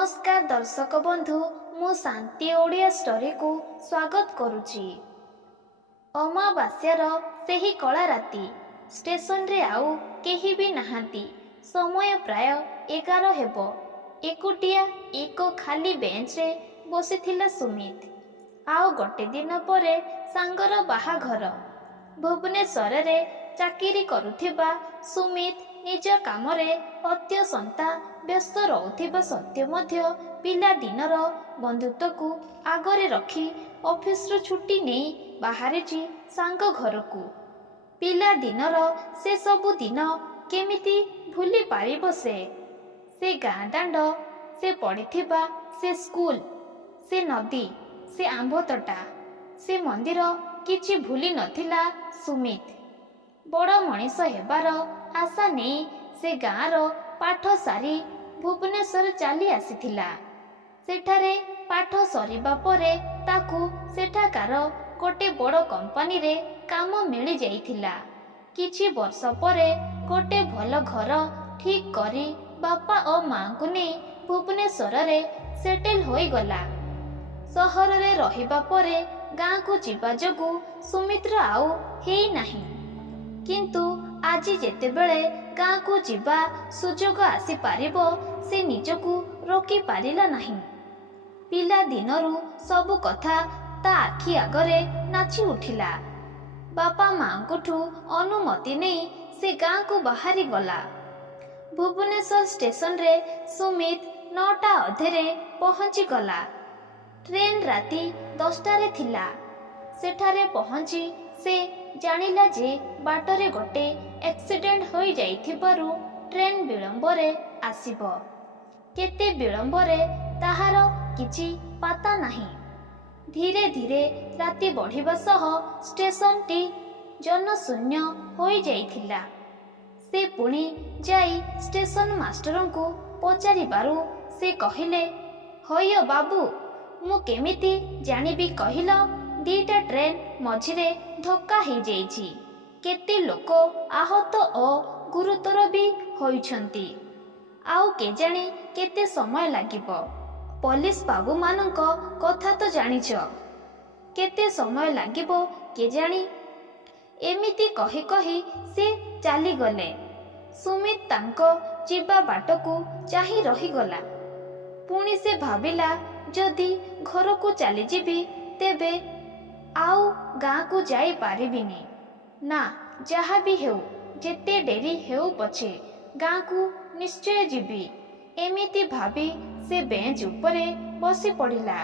नमस्कार दर्शक बंधु मु शांति ओडिया स्टोरी को स्वागत करुची। अमावास्यार सेही कला राति स्टेशन रे आउ केही भी नहांती। समय प्राय 11 हेबो। एकुटिया एक खाली बेंच रे बसिथिला सुमित। आउ गोटे दिन परे सांगर बाहाघर। भुवनेश्वर रे चाकिरी करुथिबा सुमित निज कामरे अत्यसंता व्यस्त रहुथिबा सत्य मध्य पिला दिनर बंधुत्व को आगरे रखी ऑफिस रो छुट्टी नहीं बाहरिची सांग घर को। पिला दिनर से सबु दिन केमिति भूली पारिबो से गाँ दांड से पड़िथिबा से स्कूल से नदी से आंब तोटा से मंदिर किछि भूली नथिला सुमित। बड़ मनीष हेबार आशा नहीं से गाँर पाठ सारी भुवनेश्वर चली आसीथिला। सेठारे पाठ सरिबा परे ताकू सेठाकार गोटे बड़ कंपनी रे काम मिली जाइथिला। किछि वर्ष परे गोटे भल घर ठीक करी बापा और माँ को नहीं भुवनेश्वर रे सेटल होई गला। सहर रे रहिबा परे गाँ को जीवा जोगु सुमित्र आउ हेई नाही। किंतु आजी जेतेबेले गाँ को जीवा सुजोग आसी पारिबो से निजकू रोकी पारिला नाही। पिला दिनरू सबु कथा ता आखि आगरे नाची उठिला। बापा माँकुठू अनुमति नहीं से गाँ को बाहरी गला। भुवनेश्वर स्टेशन रे सुमित 9टा अधेरे पहुंची गला। ट्रेन राति 10टा रे थिला। सेठारे पहुंची से जानिला जे बाटरे गोटे एक्सीडेंट होई जाइथिबारु ट्रेन विलंबरे आसीबो। केते विलंबरे ताहार किछि पाता नाही। धीरे धीरे राति बढ़िबा सह स्टेशन टी जनशून्य होई जाइथिला। से पुणी जाई स्टेशन मास्टरों को पचारिबारु से कहिले, होय बाबू मु केमिति जानिबी कहिलो 2टा ट्रेन मझिरे धक्का हो जाइछि। केते लोक आहत और गुरुतर भी होइछंती। आउ केजाणी केते समय लागिबो। पुलिस बाबू मानक कथा तो जानिछ, केते समय लागिबो केजाणी। एमिति कही कही से चाली गले। सुमित तांको जीवा बाट को चाही रही गला। पुणी से भाबिला जदि घर को चली जीवी तेबे आउ गाँ को जाई पारिबिनी ना। जहा भी हेउ जेते डेरी हेउ पछे गाँ को निश्चय जीवी। एमिति भाबी से बेंच उपरे बसी पड़िला।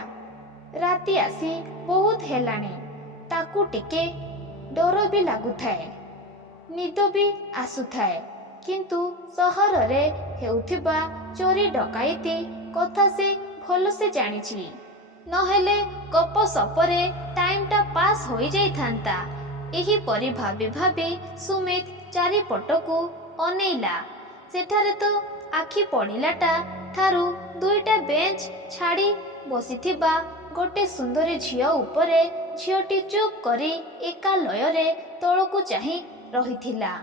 राति आसी बहुत हेलानी। ताकू टिके डर भी लागुथाए, निद भी आसुथाए। किंतु सहर रे हेउथिबा चोरी डकायती कथा से भल से जानिछि। नहेले गप सपरे टाइम टा पास हो जाई थांता। एही परि भाबी भाबी सुमित चारिपट को अनेइला। सेठारे तो आखि पड़िलाटा ठारू 2टा बेंच छाड़ी बसिथिबा गोटे सुंदरी झियो उपरे झियोटी चुप करी एका लयरे तळकू चाही रहिथिला।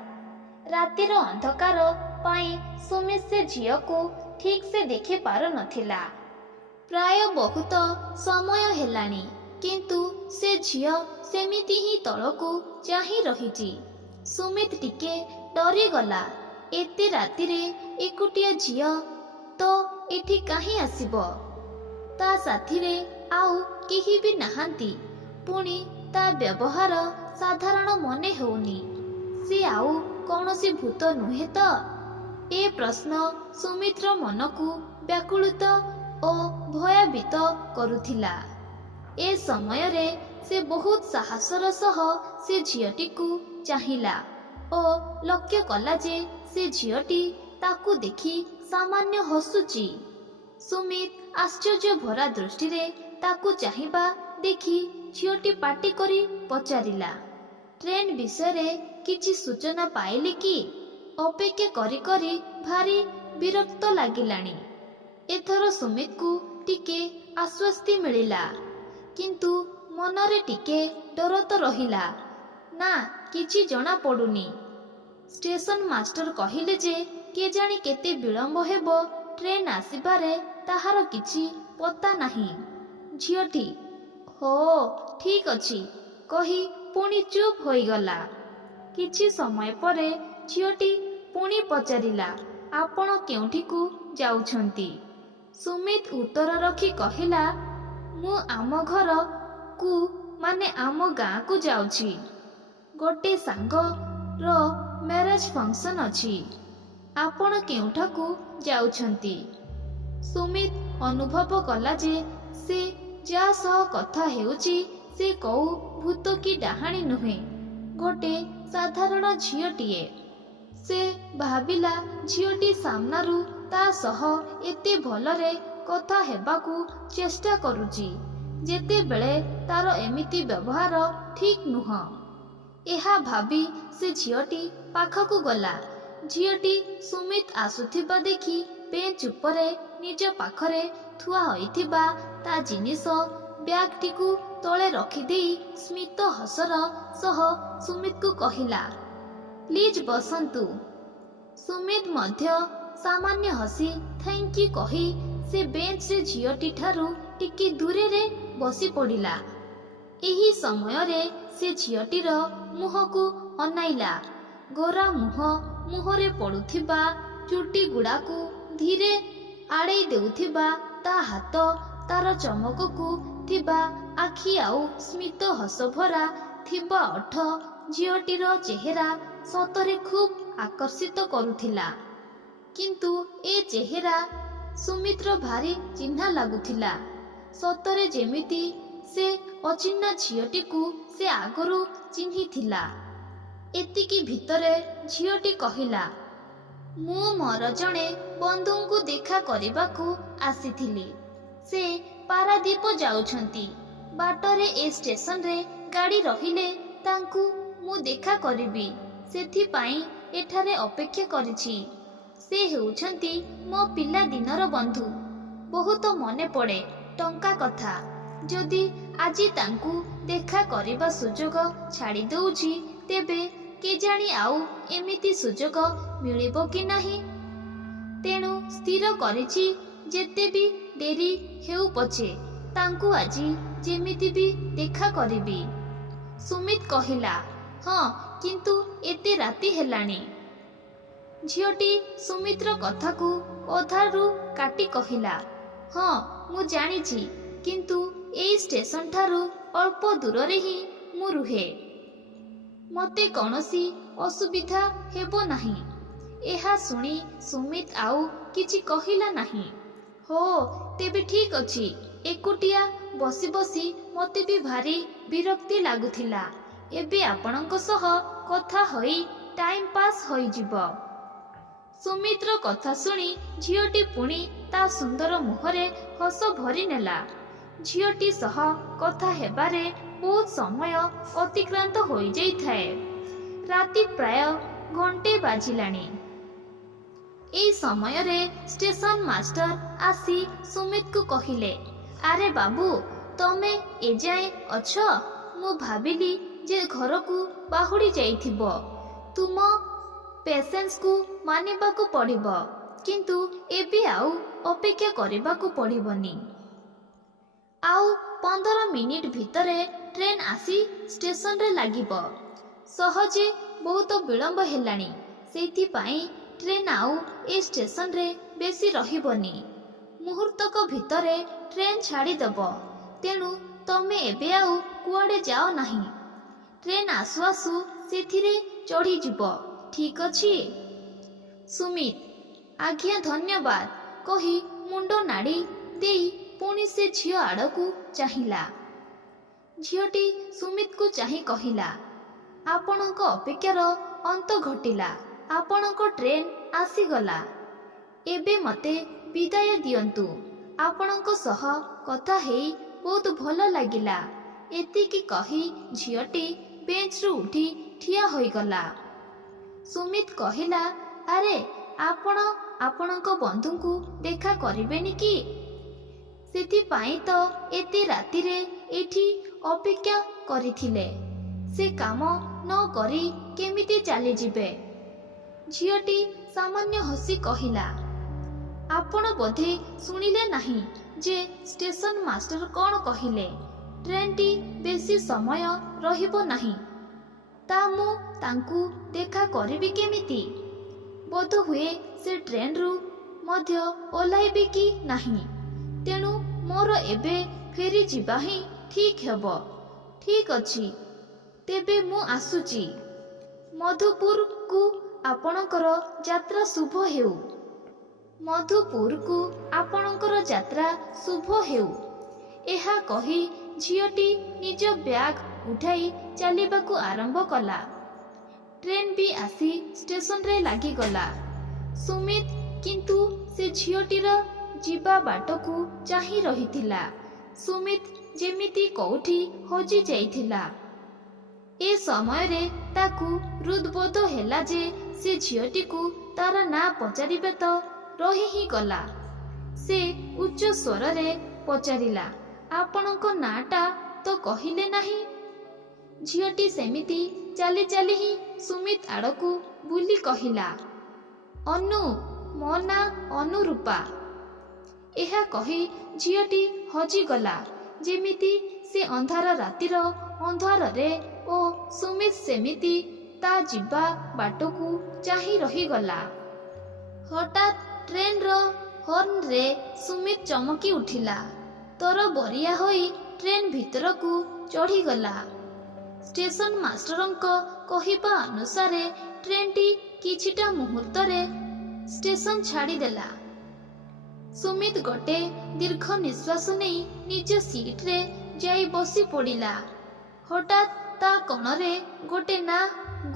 रातिर अंधकार पाई सुमित से झियो को ठीक से देखि पारु नथिला। प्राय बहुत समय हेलानी किंतु से झियो सेमिति ही तळकू चाही रहिछि। सुमित टिके डरी गला। एते रातिरे एकुटिया झियो तो एठी काहे आसीबो। ता साथीरे आउ केही भी नाहांती। पुणी ता व्यवहार साधारण मने होउनी। से आउ कौनसी भूत नुहे तो। ए प्रश्न सुमित्र मन को व्याकुलित और भयभीत करुथिला। ए समय रे से बहुत साहसर सह से झियोटी को चाहिला और लक्ष्य कला जे से झियोटी ताकू देखी सामान्य हसुची। सुमित आश्चर्य भरा दृष्टि रे ताकू चाहिबा देखी झियोटी पाटी करी पचारिला, ट्रेन विषय रे किछि सूचना पाइले कि? अपेक्षा करी करी भारी विरक्त लागिलानी। एथर सुमित को टिके आश्वस्ति मिलिला किंतु मनरे टिके डर तो रहिला। ना किछि जଣା पडुनी। स्टेशन मास्टर कहिले जे के जानी केते विलंब हेबो ଟ୍ରେନ୍ ଆସିବାରେ ତାହାର କିଛି ପତା ନାହିଁ। ଝିଅଟି "ହୋ ଠିକ୍ ଅଛି" କହି ପୁଣି ଚୁପ୍ ହୋଇଗଲା। କିଛି ସମୟ ପରେ ଝିଅଟି ପୁଣି ପଚାରିଲା, "ଆପଣ କେଉଁଠିକୁ ଯାଉଛନ୍ତି?" ସୁମିତ ଉତ୍ତର ରଖି କହିଲା, "ମୁଁ ଆମ ଘରକୁ ମାନେ ଆମ ଗାଁକୁ ଯାଉଛି। ଗୋଟେ ସାଙ୍ଗର ମ୍ୟାରେଜ୍ ଫଙ୍କସନ୍ ଅଛି। ଆପଣ କେଉଁଠାକୁ ଯାଉଛନ୍ତି?" ସୁମିତ ଅନୁଭବ କଲା ଯେ ସେ ଯାହା ସହ କଥା ହେଉଛି ସେ କୋଉ ଭୂତ କି ଡାହାଣୀ ନୁହେଁ, ଗୋଟେ ସାଧାରଣ ଝିଅଟିଏ। ସେ ଭାବିଲା ଝିଅଟି ସାମ୍ନାରୁ ତା ସହ ଏତେ ଭଲରେ କଥା ହେବାକୁ ଚେଷ୍ଟା କରୁଛି ଯେତେବେଳେ ତାର ଏମିତି ବ୍ୟବହାର ଠିକ୍ ନୁହଁ। ଏହା ଭାବି ସେ ଝିଅଟି ପାଖକୁ ଗଲା। ଝିଅଟି ସୁମିତ ଆସୁଥିବା ଦେଖି ବେଞ୍ଚ ଉପରେ ନିଜ ପାଖରେ ଥୁଆ ହୋଇଥିବା ତା ଜିନିଷ ବ୍ୟାଗଟିକୁ ତଳେ ରଖିଦେଇ ସ୍ମିତ ହସର ସହ ସୁମିତକୁ କହିଲା, "ପ୍ଲିଜ୍ ବସନ୍ତୁ।" ସୁମିତ ମଧ୍ୟ ସାମାନ୍ୟ ହସି ଥ୍ୟାଙ୍କ ୟୁ କହି ସେ ବେଞ୍ଚରେ ଝିଅଟି ଠାରୁ ଟିକେ ଦୂରରେ ବସି ପଡ଼ିଲା। ଏହି ସମୟରେ ସେ ଝିଅଟିର ମୁହଁକୁ ଅନାଇଲା। ଗୋରା ମୁହଁରେ ପଡ଼ୁଥିବା ଚୁଟି ଗୁଡ଼ାକୁ ଧୀରେ ଆଡ଼େଇ ଦେଉଥିବା ତା ହାତ, ତାର ଚମକକୁ ଥିବା ଆଖି ଆଉ ସ୍ମିତ ହସ ଭରା ଥିବା ଓଠ ଝିଅଟିର ଚେହେରା ସତରେ ଖୁବ୍ ଆକର୍ଷିତ କରୁଥିଲା। କିନ୍ତୁ ଏ ଚେହେରା ସୁମିତ୍ର ଭାରି ଚିହ୍ନା ଲାଗୁଥିଲା। ସତରେ ଯେମିତି ସେ ଅଚିହ୍ନା ଝିଅଟିକୁ ସେ ଆଗରୁ ଚିହ୍ନିଥିଲା। ଏତିକି ଭିତରେ ଝିଅଟି କହିଲା, "ମୁଁ ମୋର ଜଣେ ବନ୍ଧୁଙ୍କୁ ଦେଖା କରିବାକୁ ଆସିଥିଲି। ସେ ପାରାଦୀପ ଯାଉଛନ୍ତି। ବାଟରେ ଏ ଷ୍ଟେସନରେ ଗାଡ଼ି ରହିଲେ ତାଙ୍କୁ ମୁଁ ଦେଖା କରିବି, ସେଥିପାଇଁ ଏଠାରେ ଅପେକ୍ଷା କରିଛି। ସେ ହେଉଛନ୍ତି ମୋ ପିଲାଦିନର ବନ୍ଧୁ। ବହୁତ ମନେ ପଡ଼େ ଟଙ୍କା କଥା। ଯଦି ଆଜି ତାଙ୍କୁ ଦେଖା କରିବା ସୁଯୋଗ ଛାଡ଼ି ଦେଉଛି, ତେବେ କେଜାଣି ଆଉ ଏମିତି ସୁଯୋଗ ମିଳିବ କି ନାହିଁ। ତେଣୁ ସ୍ଥିର କରିଛି ଯେତେ ବି ଡେରି ହେଉ ପଛେ ତାଙ୍କୁ ଆଜି ଯେମିତି ବି ଦେଖା କରିବି।" ସୁମିତ କହିଲା, "ହଁ, କିନ୍ତୁ ଏତେ ରାତି ହେଲାଣି।" ଝିଅଟି ସୁମିତ୍ର କଥାକୁ ଅଧାରୁ କାଟି କହିଲା, "ହଁ, ମୁଁ ଜାଣିଛି, କିନ୍ତୁ ଏଇ ଷ୍ଟେସନଠାରୁ ଅଳ୍ପ ଦୂରରେ ହିଁ ମୁଁ ରୁହେ। ମୋତେ କୌଣସି ଅସୁବିଧା ହେବ ନାହିଁ।" ଏହା ଶୁଣି ସୁମିତ ଆଉ କିଛି କହିଲା ନାହିଁ। "ହୋ, ତେବେ ଠିକ୍ ଅଛି। ଏକୁଟିଆ ବସି ବସି ମୋତେ ବି ଭାରି ବିରକ୍ତି ଲାଗୁଥିଲା। ଏବେ ଆପଣଙ୍କ ସହ କଥା ହୋଇ ଟାଇମ୍ ପାସ୍ ହୋଇଯିବ।" ସୁମିତ୍ର କଥା ଶୁଣି ଝିଅଟି ପୁଣି ତା ସୁନ୍ଦର ମୁହଁରେ ହସ ଭରି ନେଲା। ଝିଅଟି ସହ କଥା ହେବାରେ ବହୁତ ସମୟ ଅତିକ୍ରାନ୍ତ ହୋଇଯାଇଥାଏ। ରାତି ପ୍ରାୟ ଘଣ୍ଟେ ବାଜିଲାଣି। ଏହି ସମୟରେ ଷ୍ଟେସନ ମାଷ୍ଟର ଆସି ସୁମିତକୁ କହିଲେ, "ଆରେ ବାବୁ, ତମେ ଏଯାଏଁ ଅଛ? ମୁଁ ଭାବିଲି ଯେ ଘରକୁ ବାହୁଡ଼ି ଯାଇଥିବ। ତୁମ ପେସେନ୍ସକୁ ମାନିବାକୁ ପଡ଼ିବ। କିନ୍ତୁ ଏବେ ଆଉ ଅପେକ୍ଷା କରିବାକୁ ପଡ଼ିବନି। ଆଉ 15 ମିନିଟ୍ ଭିତରେ ଟ୍ରେନ୍ ଆସି ଷ୍ଟେସନରେ ଲାଗିବ। ସହଜେ ବହୁତ ବିଳମ୍ବ ହେଲାଣି, ସେଇଥିପାଇଁ ଟ୍ରେନ୍ ଆଉ ଏ ଷ୍ଟେସନରେ ବେଶୀ ରହିବନି। ମୁହୂର୍ତ୍ତକ ଭିତରେ ଟ୍ରେନ୍ ଛାଡ଼ିଦେବ। ତେଣୁ ତମେ ଏବେ ଆଉ କୁଆଡ଼େ ଯାଅ ନାହିଁ। ଟ୍ରେନ୍ ଆସୁ ଆସୁ ସେଥିରେ ଚଢ଼ିଯିବ, ଠିକ୍ ଅଛି?" ସୁମିତ "ଆଜ୍ଞା, ଧନ୍ୟବାଦ" କହି ମୁଣ୍ଡ ନାଡ଼ି ଦେଇ ପୁଣି ସେ ଝିଅ ଆଡ଼କୁ ଚାହିଁଲା। ଝିଅଟି ସୁମିତକୁ ଚାହିଁ କହିଲା, "ଆପଣଙ୍କ ଅପେକ୍ଷାର ଅନ୍ତ ଘଟିଲା। ଆପଣଙ୍କ ଟ୍ରେନ୍ ଆସିଗଲା। ଏବେ ମୋତେ ବିଦାୟ ଦିଅନ୍ତୁ। ଆପଣଙ୍କ ସହ କଥା ହେଇ ବହୁତ ଭଲ ଲାଗିଲା।" ଏତିକି କହି ଝିଅଟି ବେଞ୍ଚରୁ ଉଠି ଠିଆ ହୋଇଗଲା। ସୁମିତ କହିଲା, "ଆରେ, ଆପଣ ଆପଣଙ୍କ ବନ୍ଧୁଙ୍କୁ ଦେଖା କରିବେନି କି? ସେଥିପାଇଁ ତ ଏତେ ରାତିରେ ଏଠି ଅପେକ୍ଷା କରିଥିଲେ। ସେ କାମ ନ କରି କେମିତି ଚାଲିଯିବେ?" ଝିଅଟି ସାମାନ୍ୟ ହସି କହିଲା, ଆପଣ ବୋଧେ ଶୁଣିଲେ ନାହିଁ ଯେ ଷ୍ଟେସନ ମାଷ୍ଟର କ'ଣ କହିଲେ? ଟ୍ରେନଟି ବେଶୀ ସମୟ ରହିବ ନାହିଁ। ତା ମୁଁ ତାଙ୍କୁ ଦେଖା କରିବି କେମିତି? ବୋଧହୁଏ ସେ ଟ୍ରେନରୁ ମଧ୍ୟ ଓହ୍ଲାଇବେ କି ନାହିଁ। ତେଣୁ ମୋର ଏବେ ଫେରିଯିବା ହିଁ ଠିକ୍ ହେବ। ଠିକ୍ ଅଛି, ତେବେ ମୁଁ ଆସୁଛି। ମଧୁପୁରକୁ ଆପଣଙ୍କର ଯାତ୍ରା ଶୁଭ ହେଉ। ମଧୁପୁରକୁ ଆପଣଙ୍କର ଯାତ୍ରା ଶୁଭ ହେଉ। ଏହା କହି ଝିଅଟି ନିଜ ବ୍ୟାଗ୍ ଉଠାଇ ଚାଲିବାକୁ ଆରମ୍ଭ କଲା। ଟ୍ରେନ ବି ଆସି ଷ୍ଟେସନରେ ଲାଗିଗଲା। ସୁମିତ କିନ୍ତୁ ସେ ଝିଅଟିର ଯିବା ବାଟକୁ ଚାହିଁ ରହିଥିଲା। ସୁମିତ ଯେମିତି କୋଉଠି ହଜି ଯାଇଥିଲା। ଏ ସମୟରେ ତାକୁ ହୃଦବୋଧ ହେଲା ଯେ ସେ ଝିଅଟିକୁ ତାର ନାଁ ପଚାରିବେ ତ ରହି ହିଁ ଗଲା। ସେ ଉଚ୍ଚ ସ୍ୱରରେ ପଚାରିଲା, ଆପଣଙ୍କ ନାଁଟା ତ କହିଲେ ନାହିଁ? ଝିଅଟି ସେମିତି ଚାଲି ଚାଲି ହିଁ ସୁମିତ ଆଡ଼କୁ ବୁଲି କହିଲା, ଅନୁ, ମୋ ନାଁ ଅନୁରୂପା। ଏହା କହି ଝିଅଟି ହଜିଗଲା ଯେମିତି ସେ ଅନ୍ଧାର ରାତିର ଅନ୍ଧାରରେ ଓ ସୁମିତ ସେମିତି ତା ଯିବା ବାଟକୁ ଚାହିଁ ରହିଗଲା। ହଠାତ୍ ଟ୍ରେନର ହର୍ଣ୍ଣରେ ସୁମିତ ଚମକି ଉଠିଲା। ତରବରିଆ ହୋଇ ଟ୍ରେନ ଭିତରକୁ ଚଢ଼ିଗଲା। ଷ୍ଟେସନ ମାଷ୍ଟରଙ୍କ କହିବା ଅନୁସାରେ ଟ୍ରେନଟି କିଛିଟା ମୁହୂର୍ତ୍ତରେ ଷ୍ଟେସନ ଛାଡ଼ିଦେଲା। ସୁମିତ ଗୋଟେ ଦୀର୍ଘ ନିଶ୍ୱାସ ନେଇ ନିଜ ସିଟ୍ରେ ଯାଇ ବସି ପଡ଼ିଲା। ହଠାତ୍ ତା କଣରେ ଗୋଟେ ନାଁ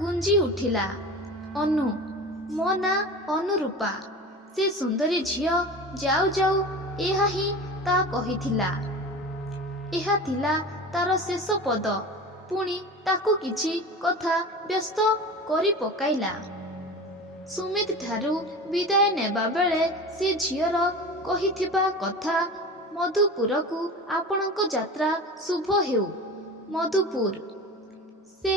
ଗୁଞ୍ଜି ଉଠିଲା, ଅନୁ। ମୋ ନାଁ ଅନୁରୂପା। ସେ ସୁନ୍ଦରୀ ଝିଅ ଯାଉ ଯାଉ ଏହା ହିଁ ତା କହିଥିଲା। ଏହା ଥିଲା ତାର ଶେଷ ପଦ। ପୁଣି ତାକୁ କିଛି କଥା ବ୍ୟସ୍ତ କରି ପକାଇଲା। ସୁମିତ ଠାରୁ ବିଦାୟ ନେବା ବେଳେ ସେ ଝିଅର କହିଥିବା କଥା, ମଧୁପୁରକୁ ଆପଣଙ୍କ ଯାତ୍ରା ଶୁଭ ହେଉ। ମଧୁପୁର। ସେ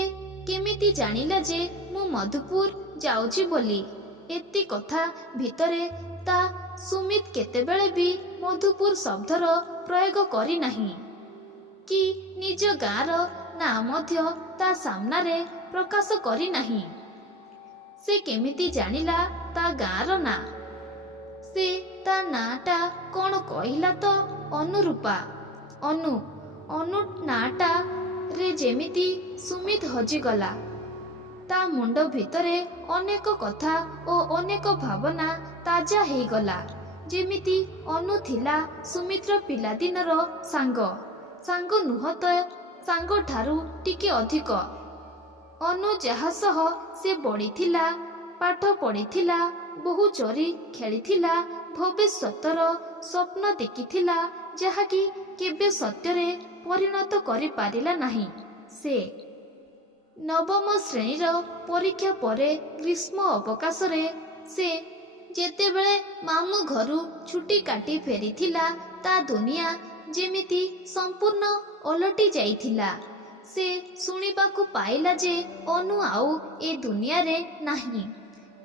କେମିତି ଜାଣିଲା ଯେ ମୁଁ ମଧୁପୁର ଯାଉଛି ବୋଲି? ଏତେ କଥା ଭିତରେ ତା ସୁମିତ କେତେବେଳେ ବି ମଧୁପୁର ଶବ୍ଦର ପ୍ରୟୋଗ କରିନାହିଁ କି ନିଜ ଗାଁର ନାଁ ମଧ୍ୟ ତା ସାମ୍ନାରେ ପ୍ରକାଶ କରିନାହିଁ। ସେ କେମିତି ଜାଣିଲା ତା ଗାଁର ନାଁ? ସେ ତା ନାଁଟା କ'ଣ କହିଲା ତ? ଅନୁରୂପା। ଅନୁ। ଅନୁ ନାଁଟା ରେ ଯେମିତି ସୁମିତ ହଜିଗଲା। ତା ମୁଣ୍ଡ ଭିତରେ ଅନେକ କଥା ଓ ଅନେକ ଭାବନା ତାଜା ହେଇଗଲା। ଯେମିତି ଅନୁ ଥିଲା ସୁମିତ୍ର ପିଲାଦିନର ସାଙ୍ଗ। ସାଙ୍ଗ ନୁହଁ ତ ସାଙ୍ଗଠାରୁ ଟିକେ ଅଧିକ। ଅନୁ ଯାହା ସହ ସେ ବଢ଼ିଥିଲା, ପାଠ ପଢ଼ିଥିଲା, ବହୁ ଚୋରି ଖେଳିଥିଲା, ଭବିଷ୍ୟତର ସ୍ୱପ୍ନ ଦେଖିଥିଲା, ଯାହାକି କେବେ ସତ୍ୟରେ ପରିଣତ କରିପାରିଲା ନାହିଁ। ସେ ନବମ ଶ୍ରେଣୀର ପରୀକ୍ଷା ପରେ ଗ୍ରୀଷ୍ମ ଅବକାଶରେ ସେ ଯେତେବେଳେ ମାମୁଁ ଘରୁ ଛୁଟି କାଟି ଫେରିଥିଲା, ତା ଦୁନିଆ ଯେମିତି ସମ୍ପୂର୍ଣ୍ଣ ଓଲଟି ଯାଇଥିଲା। ସେ ଶୁଣିବାକୁ ପାଇଲା ଯେ ଅନୁ ଆଉ ଏ ଦୁନିଆରେ ନାହିଁ।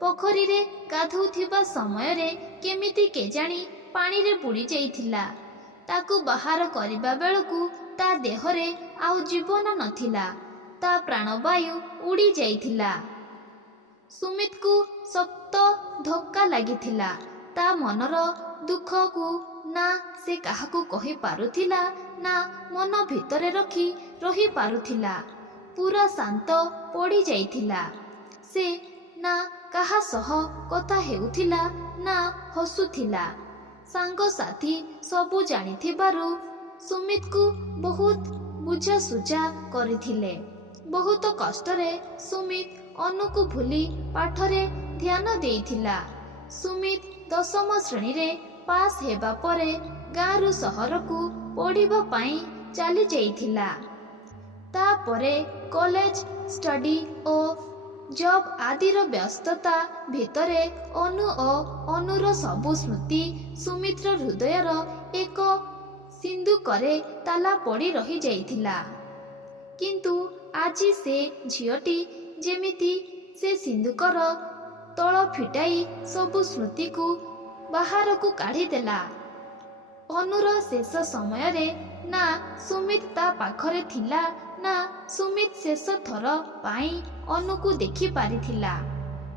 ପୋଖରୀରେ ଗାଧୋଉଥିବା ସମୟରେ କେମିତି କେଜାଣି ପାଣିରେ ବୁଡ଼ି ଯାଇଥିଲା। ତାକୁ ବାହାର କରିବା ବେଳକୁ ତା ଦେହରେ ଆଉ ଜୀବନ ନଥିଲା। ତା ପ୍ରାଣବାୟୁ ଉଡ଼ି ଯାଇଥିଲା। ସୁମିତକୁ ଶକ୍ତ ଧକ୍କା ଲାଗିଥିଲା। ତା ମନର ଦୁଃଖକୁ ନା ସେ କାହାକୁ କହିପାରୁଥିଲା, ନା ମନ ଭିତରେ ରଖି ରହିପାରୁଥିଲା। ପୁରା ଶାନ୍ତ ପଡ଼ିଯାଇଥିଲା ସେ। ନା କାହା ସହ କଥା ହେଉଥିଲା, ନା ହସୁଥିଲା। ସାଙ୍ଗସାଥୀ ସବୁ ଜାଣିଥିବାରୁ ସୁମିତକୁ ବହୁତ ବୁଝାସୁଝା କରିଥିଲେ। ବହୁତ କଷ୍ଟରେ ସୁମିତ ଅନୁକୁ ଭୁଲି ପାଠରେ ଧ୍ୟାନ ଦେଇଥିଲା। ସୁମିତ 10ମ ଶ୍ରେଣୀରେ ପାସ୍ ହେବା ପରେ ଗାଁରୁ ସହରକୁ ପଢ଼ିବା ପାଇଁ ଚାଲି ଯାଇଥିଲା। ତାପରେ କଲେଜ, ଷ୍ଟଡି ଓ ଜବ୍ ଆଦିର ବ୍ୟସ୍ତତା ଭିତରେ ଅନୁ ଓ ଅନୁର ସବୁ ସ୍ମୃତି ସୁମିତ୍ର ହୃଦୟର ଏକ ସିନ୍ଦୁକରେ ତାଲା ପଡ଼ି ରହିଯାଇଥିଲା। କିନ୍ତୁ ଆଜି ସେ ଝିଅଟି ଯେମିତି ସେ ସିନ୍ଦୁକର ତଳ ଫିଟାଇ ସବୁ ସ୍ମୃତିକୁ ବାହାରକୁ କାଢ଼ିଦେଲା। ଅନୁର ଶେଷ ସମୟରେ ନା ସୁମିତ ତା ପାଖରେ ଥିଲା ନା ସୁମିତ ଶେଷ ଥର ପାଇଁ ଅନୁକୁ ଦେଖି ପାରିଥିଲା।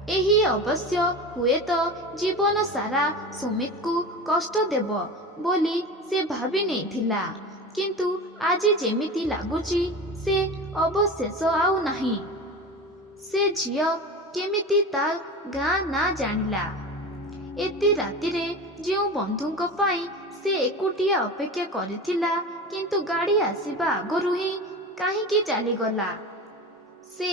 ଏହି ଅବଶ୍ୟ ହୁଏତ ଜୀବନ ସାରା ସୁମିତକୁ କଷ୍ଟ ଦେବ ବୋଲି ସେ ଭାବି ନେଇଥିଲା। କିନ୍ତୁ ଆଜି ଯେମିତି ଲାଗୁଛି ସେ ଅବଶେଷ ଆଉ ନାହିଁ। ସେ ଝିଅ କେମିତି ତା ଗାଁ ନା ଜାଣିଲା? ଏତେ ରାତିରେ ଯେଉଁ ବନ୍ଧୁଙ୍କ ପାଇଁ ସେ ଏକୁଟିଆ ଅପେକ୍ଷା କରିଥିଲା, କିନ୍ତୁ ଗାଡ଼ି ଆସିବା ଆଗରୁ ହିଁ କାହିଁକି ଚାଲିଗଲା? ସେ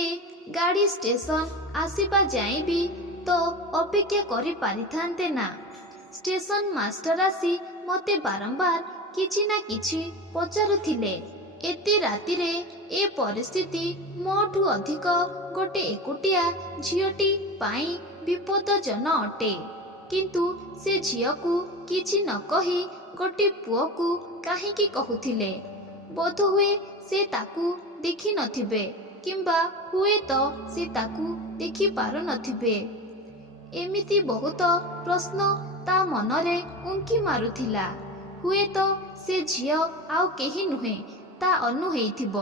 ଗାଡ଼ି ଷ୍ଟେସନ ଆସିବା ଯାଏଁ ବି ତ ଅପେକ୍ଷା କରି ପାରିଥାନ୍ତେ ନା। ଷ୍ଟେସନ ମାଷ୍ଟର ଆସି ମୋତେ ବାରମ୍ବାର କିଛି ନା କିଛି ପଚାରୁଥିଲେ। ଏତେ ରାତିରେ ଏ ପରିସ୍ଥିତି ମୋଠୁ ଅଧିକ ଗୋଟେ ଏକୁଟିଆ ଝିଅଟି ପାଇଁ ବିପଦଜନକ ଅଟେ। କିନ୍ତୁ ସେ ଝିଅକୁ କିଛି ନ କହି ଗୋଟେ ପୁଅକୁ କାହିଁକି କହୁଥିଲେ? ବୋଧହୁଏ ସେ ତାକୁ ଦେଖିନଥିବେ କିମ୍ବା ହୁଏତ ସେ ତାକୁ ଦେଖି ପାରୁନଥିବେ। ଏମିତି ବହୁତ ପ୍ରଶ୍ନ ତା ମନରେ ଉଙ୍କି ମାରୁଥିଲା। ହୁଏତ ସେ ଝିଅ ଆଉ କେହି ନୁହେଁ, ତା ଅନୁ ହେଇଥିବ।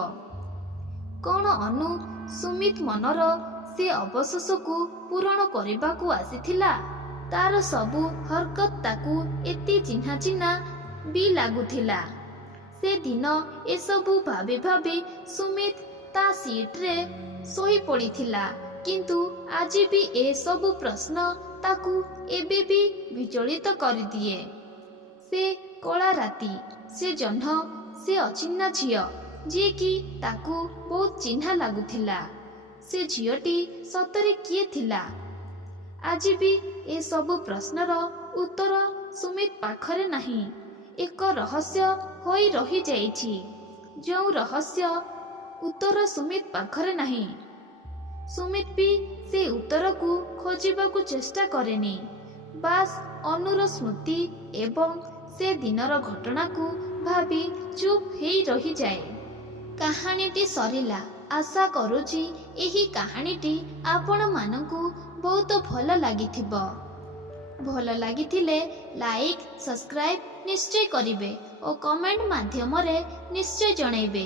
କ'ଣ ଅନୁ ସୁମିତ ମନର ସେ ଅବଶୋଷକୁ ପୂରଣ କରିବାକୁ ଆସିଥିଲା? ତାର ସବୁ ହରକତ ତାକୁ ଏତେ ଚିହ୍ନା ଚିହ୍ନା ବି ଲାଗୁଥିଲା। ସେଦିନ ଏସବୁ ଭାବି ଭାବି ସୁମିତ ତା ସିଟ୍ରେ ଶୋଇ ପଡ଼ିଥିଲା। କିନ୍ତୁ ଆଜି ବି ଏସବୁ ପ୍ରଶ୍ନ ତାକୁ ଏବେ ବି ବିଚଳିତ କରିଦିଏ। ସେ କଳା ରାତି, ସେ ଜହ୍ନ, ସେ ଅଚିହ୍ନା ଝିଅ ଯିଏକି ତାକୁ ବହୁତ ଚିହ୍ନା ଲାଗୁଥିଲା। ସେ ଝିଅଟି ସତରେ କିଏ ଥିଲା? ଆଜି ବି ଏସବୁ ପ୍ରଶ୍ନର ଉତ୍ତର ସୁମିତ ପାଖରେ ନାହିଁ। ଏକ ରହସ୍ୟ ହୋଇ ରହିଯାଇଛି, ଯେଉଁ ରହସ୍ୟ ଉତ୍ତର ସୁମିତ ପାଖରେ ନାହିଁ। ସୁମିତ ବି ସେ ଉତ୍ତରକୁ ଖୋଜିବାକୁ ଚେଷ୍ଟା କରେନି। ବାସ୍ ଅନୁର ସ୍ମୃତି ଏବଂ ସେ ଦିନର ଘଟଣାକୁ ଭାବି ଚୁପ୍ ହେଇ ରହିଯାଏ। କାହାଣୀଟି ସରିଲା। ଆଶା କରୁଛି ଏହି କାହାଣୀଟି ଆପଣମାନଙ୍କୁ ବହୁତ ଭଲ ଲାଗିଥିବ। ଭଲ ଲାଗିଥିଲେ ଲାଇକ୍, ସବସ୍କ୍ରାଇବ୍ ନିଶ୍ଚୟ କରିବେ ଓ କମେଣ୍ଟ ମାଧ୍ୟମରେ ନିଶ୍ଚୟ ଜଣାଇବେ।